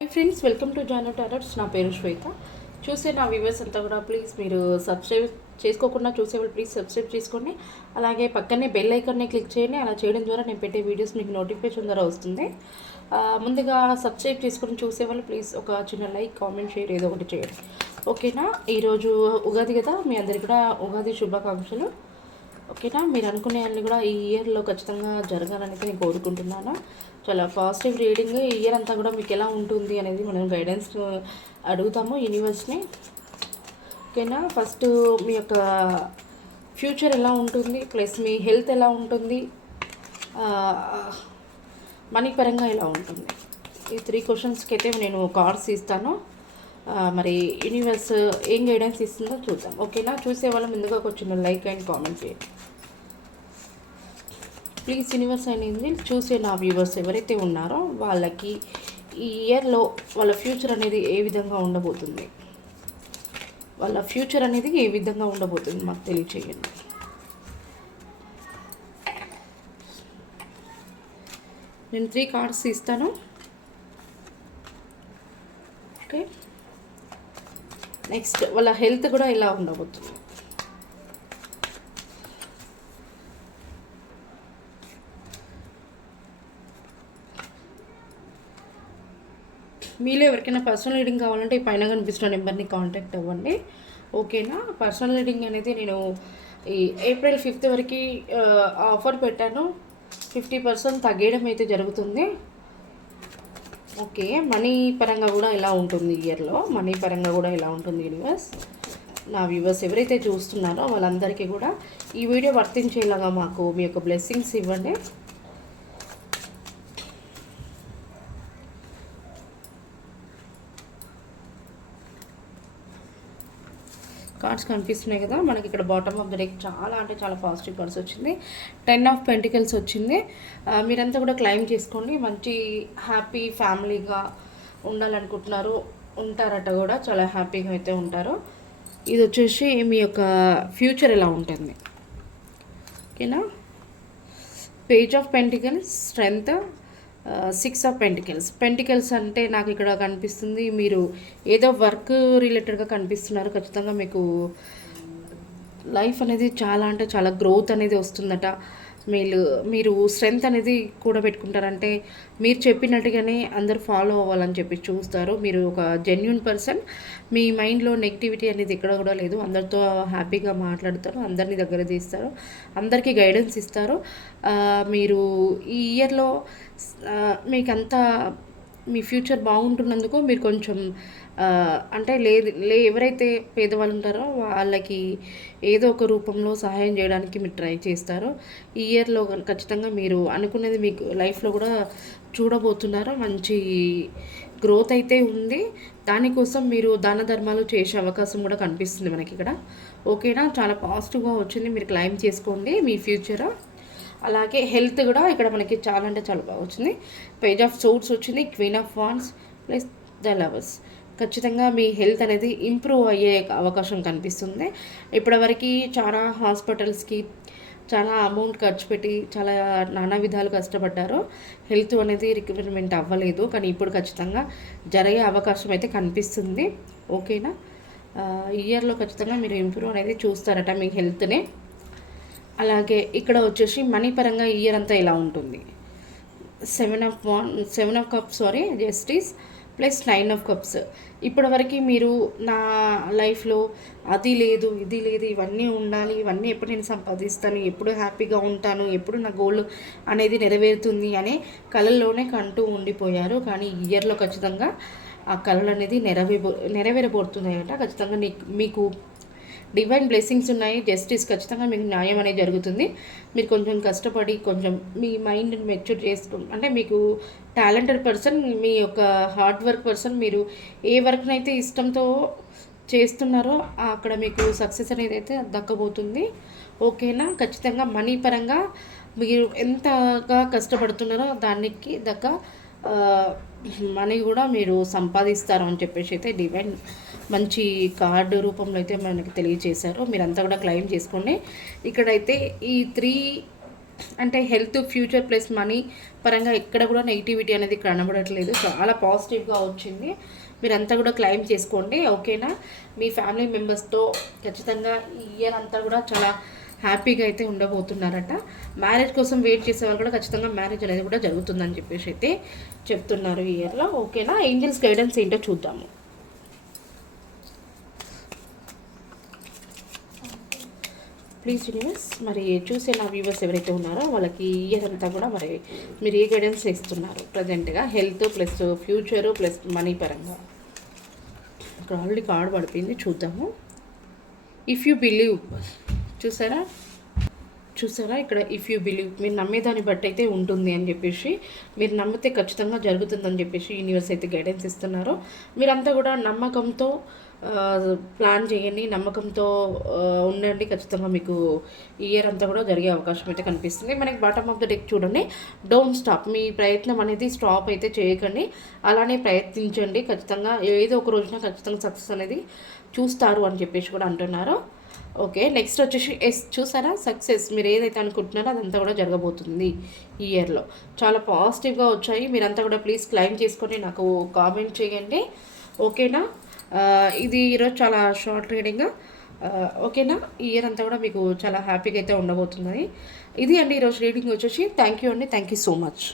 Hi friends, welcome to Jaano tarots. నా పేరు శ్వేత. చూసే నా వ్యూవర్స్ అంతా కూడా ప్లీజ్ మీరు సబ్స్క్రైబ్ చేసుకోకుండా చూసేవాళ్ళు ప్లీజ్ సబ్స్క్రైబ్ చేసుకోండి. అలాగే పక్కనే బెల్ ఐకాన్ని క్లిక్ చేయండి. అలా చేయడం ద్వారా నేను పెట్టే వీడియోస్ మీకు నోటిఫికేషన్ ద్వారా వస్తుంది. ముందుగా సబ్స్క్రైబ్ చేసుకొని చూసేవాళ్ళు ప్లీజ్ ఒక చిన్న లైక్, కామెంట్, షేర్ ఏదో ఒకటి చేయండి. ఓకేనా? ఈరోజు ఉగాది కదా, మీ అందరికీ కూడా ఉగాది శుభాకాంక్షలు. ఓకేనా? మీరు అనుకునే అన్ని కూడా ఈ ఇయర్లో ఖచ్చితంగా జరగాలని నేను కోరుకుంటున్నాను. చాలా పాజిటివ్ రీడింగ్. ఈ ఇయర్ అంతా కూడా మీకు ఎలా ఉంటుంది అనేది మనం గైడెన్స్ అడుగుతాము యూనివర్స్ని. ఓకేనా? ఫస్ట్ మీ యొక్క ఫ్యూచర్ ఎలా ఉంటుంది, ప్లస్ మీ హెల్త్ ఎలా ఉంటుంది, మనీ పరంగా ఎలా ఉంటుంది, ఈ 3 క్వశ్చన్స్కి అయితే నేను కార్డ్స్ ఇస్తాను. మరి యూనివర్స్ ఏం గైడెన్స్ ఇస్తుందో చూద్దాం. ఓకేనా? చూసే వాళ్ళ ముందుగా కొంచెం లైక్ అండ్ కామెంట్ చేయండి ప్లీజ్. యూనివర్స్ అనేది చూసే నా వ్యూవర్స్ ఎవరైతే ఉన్నారో వాళ్ళకి ఈ ఇయర్లో వాళ్ళ ఫ్యూచర్ అనేది ఏ విధంగా ఉండబోతుంది, వాళ్ళ ఫ్యూచర్ అనేది ఏ విధంగా ఉండబోతుంది మాకు తెలియచేయండి. నేను 3 కార్డ్స్ ఇస్తాను. ఓకే, నెక్స్ట్ వాళ్ళ హెల్త్ కూడా ఎలా ఉండబోతుంది. మీలో ఎవరికైనా పర్సనల్ రీడింగ్ కావాలంటే ఈ పైన కనిపిస్తున్న నెంబర్ని కాంటాక్ట్ అవ్వండి. ఓకేనా? పర్సనల్ రీడింగ్ అనేది నేను ఈ ఏప్రిల్ 5th వరకు ఆఫర్ పెట్టాను. 50% తగ్గడం అయితే జరుగుతుంది. ఓకే, మనీ పరంగా కూడా ఎలా ఉంటుంది ఇయర్లో, మనీ పరంగా కూడా ఎలా ఉంటుంది యూనివర్స్. నా వ్యూవర్స్ ఎవరైతే చూస్తున్నారో వాళ్ళందరికీ కూడా ఈ వీడియో వర్తించేలాగా మాకు మీ యొక్క బ్లెస్సింగ్స్ ఇవ్వండి. కార్డ్స్ కనిపిస్తున్నాయి కదా మనకి ఇక్కడ బాటమ్ ఆఫ్ ద డెక్. చాలా అంటే చాలా పాజిటివ్ కార్డ్స్ వచ్చింది. 10 ఆఫ్ పెంటికల్స్ వచ్చింది. మీరంతా కూడా క్లైమ్ చేసుకోండి. మంచి హ్యాపీ ఫ్యామిలీగా ఉండాలనుకుంటున్నారు, ఉంటారట కూడా, చాలా హ్యాపీగా అయితే ఉంటారు. ఇది వచ్చేసి మీ యొక్క ఫ్యూచర్ ఎలా ఉంటుంది. ఓకేనా? Page of pentacles, strength, 6 of pentacles అంటే నాకు ఇక్కడ కనిపిస్తుంది మీరు ఏదో వర్క్ రిలేటెడ్గా కనిపిస్తున్నారు. ఖచ్చితంగా మీకు లైఫ్ అనేది చాలా అంటే చాలా గ్రోత్ అనేది వస్తుందట. మీరు స్ట్రెంగ్త్ అనేది కూడా పెట్టుకుంటారంటే మీరు చెప్పినట్టుగానే అందరు ఫాలో అవ్వాలని చెప్పి చూస్తారు. మీరు ఒక జెన్యున్ పర్సన్. మీ మైండ్లో నెగిటివిటీ అనేది ఎక్కడ కూడా లేదు. అందరితో హ్యాపీగా మాట్లాడతారు, అందరినీ దగ్గర తీస్తారు, అందరికీ గైడెన్స్ ఇస్తారు. మీరు ఈ ఇయర్లో మీకంతా మీ ఫ్యూచర్ బాగుంటున్నందుకు మీరు కొంచెం అంటే ఎవరైతే పేదవాళ్ళు ఉంటారో వాళ్ళకి ఏదో ఒక రూపంలో సహాయం చేయడానికి మీరు ట్రై చేస్తారు. ఈ ఇయర్లో ఖచ్చితంగా మీరు అనుకున్నది మీకు లైఫ్లో కూడా చూడబోతున్నారు. మంచి గ్రోత్ అయితే ఉంది. దానికోసం మీరు దాన ధర్మాలు చేసే అవకాశం కూడా కనిపిస్తుంది మనకి ఇక్కడ. ఓకేనా? చాలా పాజిటివ్గా వచ్చింది. మీరు క్లైమ్ చేసుకోండి మీ ఫ్యూచర్. అలాగే హెల్త్ కూడా ఇక్కడ మనకి చాలా అంటే చాలా బాగా వచ్చింది. పేజ్ ఆఫ్ సోర్స్ వచ్చింది, queen of wands plus the lovers. ఖచ్చితంగా మీ హెల్త్ అనేది ఇంప్రూవ్ అయ్యే అవకాశం కనిపిస్తుంది. ఇప్పటివరకు చాలా హాస్పిటల్స్కి చాలా అమౌంట్ ఖర్చు పెట్టి చాలా నానా విధాలు కష్టపడ్డారు. హెల్త్ అనేది రికవరీమెంట్ అవ్వలేదు, కానీ ఇప్పుడు ఖచ్చితంగా జరిగే అవకాశం అయితే కనిపిస్తుంది. ఓకేనా? ఇయర్లో ఖచ్చితంగా మీరు ఇంప్రూవ్ అనేది చూస్తారట మీ హెల్త్ని. అలాగే ఇక్కడ వచ్చేసి మనీ పరంగా ఇయర్ అంతా ఎలా ఉంటుంది. 7 of cups justice plus 9 of cups. ఇప్పటివరకు మీరు నా లైఫ్లో అది లేదు, ఇది లేదు, ఇవన్నీ ఉండాలి, ఇవన్నీ ఎప్పుడు నేను సంపాదిస్తాను, ఎప్పుడు హ్యాపీగా ఉంటాను, ఎప్పుడు నా గోల్ అనేది నెరవేరుతుంది అనే కళల్లోనే కంటూ ఉండిపోయారు. కానీ ఈ ఇయర్లో ఖచ్చితంగా ఆ కళలు అనేది నెరవేరబోతున్నాయట. ఖచ్చితంగా మీకు డివైన్ బ్లెస్సింగ్స్ ఉన్నాయి. జస్టిస్, ఖచ్చితంగా మీకు న్యాయం అనేది జరుగుతుంది. మీరు కొంచెం కష్టపడి కొంచెం మీ మైండ్ని మెచ్యూర్ అంటే మీకు టాలెంటెడ్ పర్సన్, మీ యొక్క హార్డ్ వర్క్ పర్సన్. మీరు ఏ వర్క్నైతే ఇష్టంతో చేస్తున్నారో అక్కడ మీకు సక్సెస్ అనేది అయితే దక్కబోతుంది. ఓకేనా? ఖచ్చితంగా మనీ పరంగా మీరు ఎంతగా కష్టపడుతున్నారో దానికి దక్క మనీ కూడా మీరు సంపాదిస్తారు అని చెప్పేసి అయితే డివైన్ మంచి కార్డు రూపంలో అయితే మనకి తెలియజేశారు. మీరంతా కూడా క్లెయిమ్ చేసుకోండి. ఇక్కడైతే ఈ 3 అంటే హెల్త్, ఫ్యూచర్ ప్లస్ మనీ పరంగా ఎక్కడ కూడా నెగిటివిటీ అనేది కనబడట్లేదు. చాలా పాజిటివ్గా వచ్చింది. మీరంతా కూడా క్లైమ్ చేసుకోండి, ఓకేనా. మీ ఫ్యామిలీ మెంబర్స్తో ఖచ్చితంగా ఈ ఇయర్ అంతా కూడా చాలా హ్యాపీగా అయితే ఉండబోతున్నారట. మ్యారేజ్ కోసం వెయిట్ చేసే వాళ్ళు కూడా ఖచ్చితంగా మ్యారేజ్ అనేది కూడా జరుగుతుందని చెప్పేసి అయితే చెప్తున్నారు ఈ ఇయర్లో, ఓకేనా. ఏంజల్స్ గైడెన్స్ ఏంటో చూద్దాము. ప్లీజ్ యూనివర్స్, మరి చూసే నా వ్యూవర్స్ ఎవరైతే ఉన్నారో వాళ్ళకి ఇయర్ అంతా కూడా మరి మీరు ఏ గైడెన్స్ ఇస్తున్నారు ప్రజెంట్గా, health plus future plus money పరంగా. ఇక్కడ ఆల్రెడీ కార్డ్ పడిపోయింది, చూద్దాము. ఇఫ్ యూ బిలీవ్, చూసారా ఇక్కడ ఇఫ్ యూ బిలీవ్, మీరు నమ్మేదాన్ని బట్టి అయితే ఉంటుంది అని చెప్పేసి, మీరు నమ్మితే ఖచ్చితంగా జరుగుతుందని చెప్పేసి యూనివర్స్ అయితే గైడెన్స్ ఇస్తున్నారు. మీరంతా కూడా నమ్మకంతో ప్లాన్ చేయండి, నమ్మకంతో ఉండండి. ఖచ్చితంగా మీకు ఈ ఇయర్ అంతా కూడా జరిగే అవకాశం అయితే కనిపిస్తుంది. మనకి బాటమ్ ఆఫ్ ద డెక్ చూడండి, డోంట్ స్టాప్. మీ ప్రయత్నం అనేది స్టాప్ అయితే చేయకండి, అలానే ప్రయత్నించండి. ఖచ్చితంగా ఏదో ఒక రోజున ఖచ్చితంగా సక్సెస్ అనేది చూస్తారు అని చెప్పేసి కూడా అంటున్నారు. ఓకే, నెక్స్ట్ వచ్చేసి చూసారా, సక్సెస్. మీరు ఏదైతే అనుకుంటున్నారో అదంతా కూడా జరగబోతుంది ఈ ఇయర్లో. చాలా పాజిటివ్గా వచ్చాయి. మీరంతా కూడా ప్లీజ్ క్లైమ్ చేసుకొని నాకు కామెంట్ చేయండి, ఓకేనా. ఇది ఈరోజు చాలా షార్ట్ రీడింగ్, ఓకేనా. ఈ ఇయర్ అంతా కూడా మీకు చాలా హ్యాపీగా అయితే ఉండబోతుంది. ఇది అండి ఈరోజు రీడింగ్ వచ్చేసి. థ్యాంక్ యూ అండి, థ్యాంక్ యూ సో మచ్.